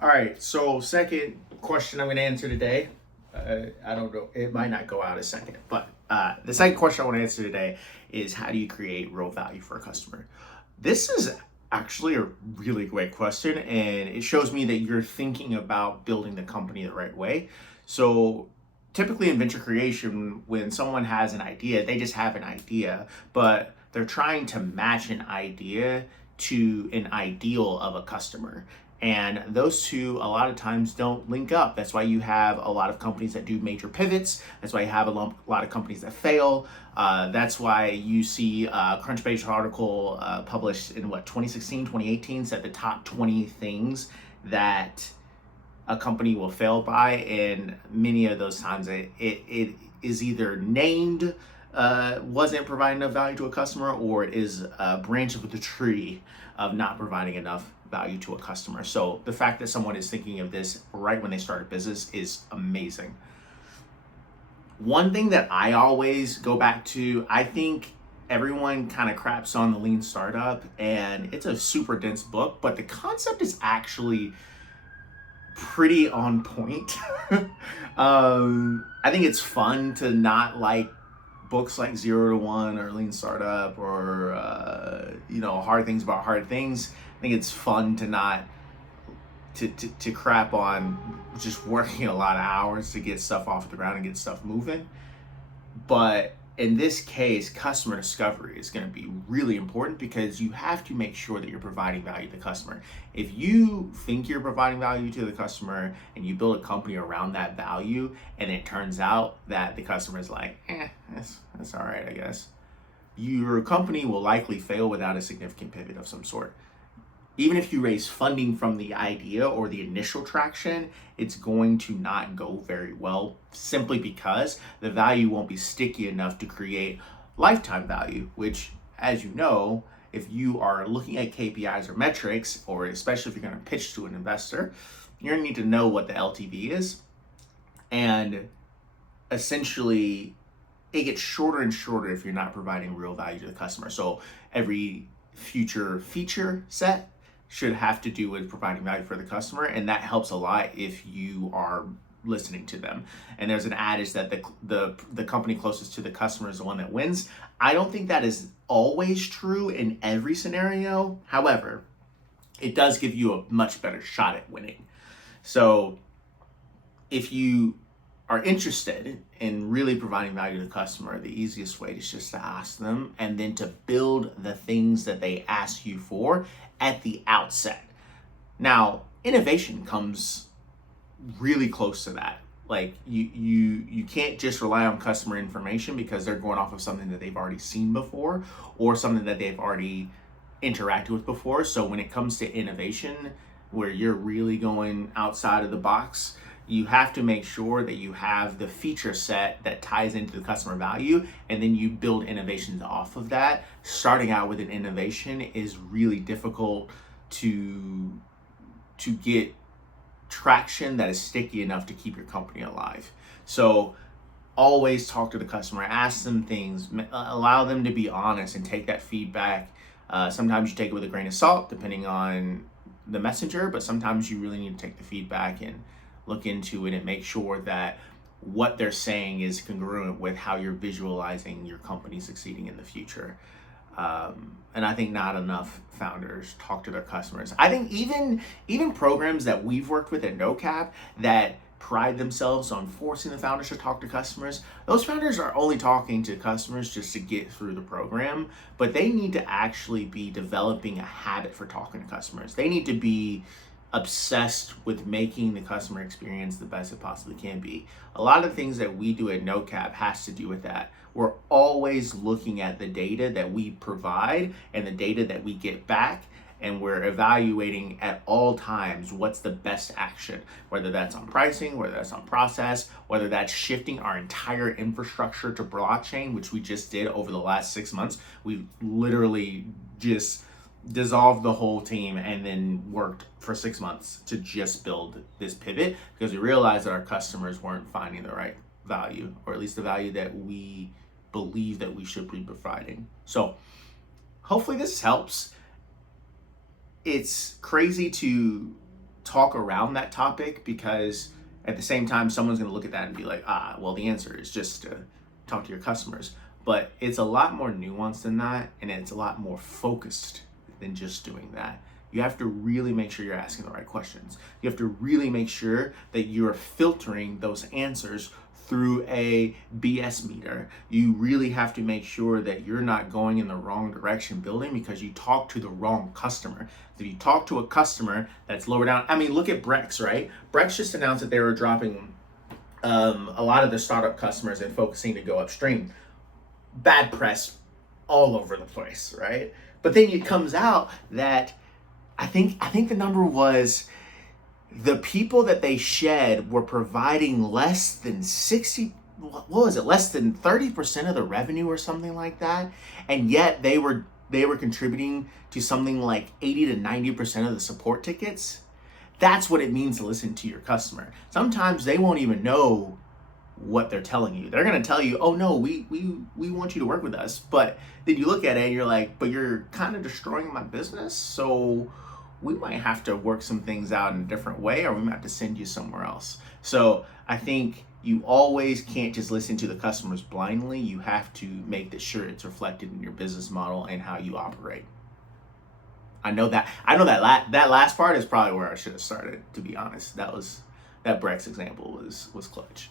All right, so second question I'm going to answer today. I don't know, it might not go out a second, but the second question I want to answer today is how do you create real value for a customer? This is actually a really great question, and it shows me that you're thinking about building the company the right way. So, typically in venture creation, when someone has an idea, they just have an idea, but they're trying to match an idea to an ideal of a customer. And those two, a lot of times, don't link up. That's why you have a lot of companies that do major pivots. That's why you have lot of companies that fail. That's why you see a Crunchbase article published in 2016, 2018 said the top 20 things that a company will fail by. And many of those times it is either named wasn't providing enough value to a customer, or it is a branch of the tree of not providing enough value to a customer. So the fact that someone is thinking of this right when they start a business is amazing. One thing that I always go back to, I think everyone kind of craps on the lean startup, and it's a super dense book, but the concept is actually pretty on point. I think it's fun to not like books like Zero to One or Lean Startup or Hard Things About Hard Things. I think it's fun to not to crap on just working a lot of hours to get stuff off the ground and get stuff moving. But in this case, customer discovery is going to be really important because you have to make sure that you're providing value to the customer. If you think you're providing value to the customer and you build a company around that value, and it turns out that the customer is like, that's all right, I guess, your company will likely fail without a significant pivot of some sort. Even if you raise funding from the idea or the initial traction, it's going to not go very well simply because the value won't be sticky enough to create lifetime value, which, as you know, if you are looking at KPIs or metrics, or especially if you're going to pitch to an investor, you're going to need to know what the LTV is. And essentially, it gets shorter and shorter if you're not providing real value to the customer. So every future feature set should have to do with providing value for the customer, and that helps a lot if you are listening to them. And there's an adage that the company closest to the customer is the one that wins. I don't think that is always true in every scenario. However, it does give you a much better shot at winning. So if you are interested in really providing value to the customer, the easiest way is just to ask them and then to build the things that they ask you for at the outset. Now, innovation comes really close to that. Like you can't just rely on customer information because they're going off of something that they've already seen before or something that they've already interacted with before. So when it comes to innovation, where you're really going outside of the box, you have to make sure that you have the feature set that ties into the customer value, and then you build innovations off of that. Starting out with an innovation is really difficult to get traction that is sticky enough to keep your company alive. So always talk to the customer, ask them things, allow them to be honest and take that feedback. Sometimes you take it with a grain of salt depending on the messenger, but sometimes you really need to take the feedback and look into it and make sure that what they're saying is congruent with how you're visualizing your company succeeding in the future. And I think not enough founders talk to their customers. I think even programs that we've worked with at NoCap that pride themselves on forcing the founders to talk to customers, those founders are only talking to customers just to get through the program, but they need to actually be developing a habit for talking to customers. They need to be obsessed with making the customer experience the best it possibly can be. A lot of the things that we do at NoCap has to do with that. We're always looking at the data that we provide and the data that we get back, and we're evaluating at all times what's the best action, whether that's on pricing, whether that's on process, whether that's shifting our entire infrastructure to blockchain, which we just did over the last 6 months. We literally just dissolved the whole team and then worked for 6 months to just build this pivot because we realized that our customers weren't finding the right value, or at least the value that we believe that we should be providing. So hopefully this helps. It's crazy to talk around that topic, because at the same time, someone's going to look at that and be like, well, the answer is just to talk to your customers. But it's a lot more nuanced than that, and it's a lot more focused than just doing that. You have to really make sure you're asking the right questions. You have to really make sure that you're filtering those answers through a BS meter. You really have to make sure that you're not going in the wrong direction building because you talk to the wrong customer. If you talk to a customer that's lower down, I mean, look at Brex, right? Brex just announced that they were dropping a lot of the startup customers and focusing to go upstream. Bad press all over the place, right? But then it comes out that I think the number was the people that they shed were providing less than 60, what was it, less than 30% of the revenue or something like that, and yet they were contributing to something like 80 to 90% of the support tickets. That's what it means to listen to your customer. Sometimes they won't even know what they're telling you. They're going to tell you, oh no, we want you to work with us. But then you look at it and you're like, but you're kind of destroying my business. So we might have to work some things out in a different way, or we might have to send you somewhere else. So I think you always can't just listen to the customers blindly. You have to make sure it's reflected in your business model and how you operate. I know that last part is probably where I should have started, to be honest. That Brex example was clutch.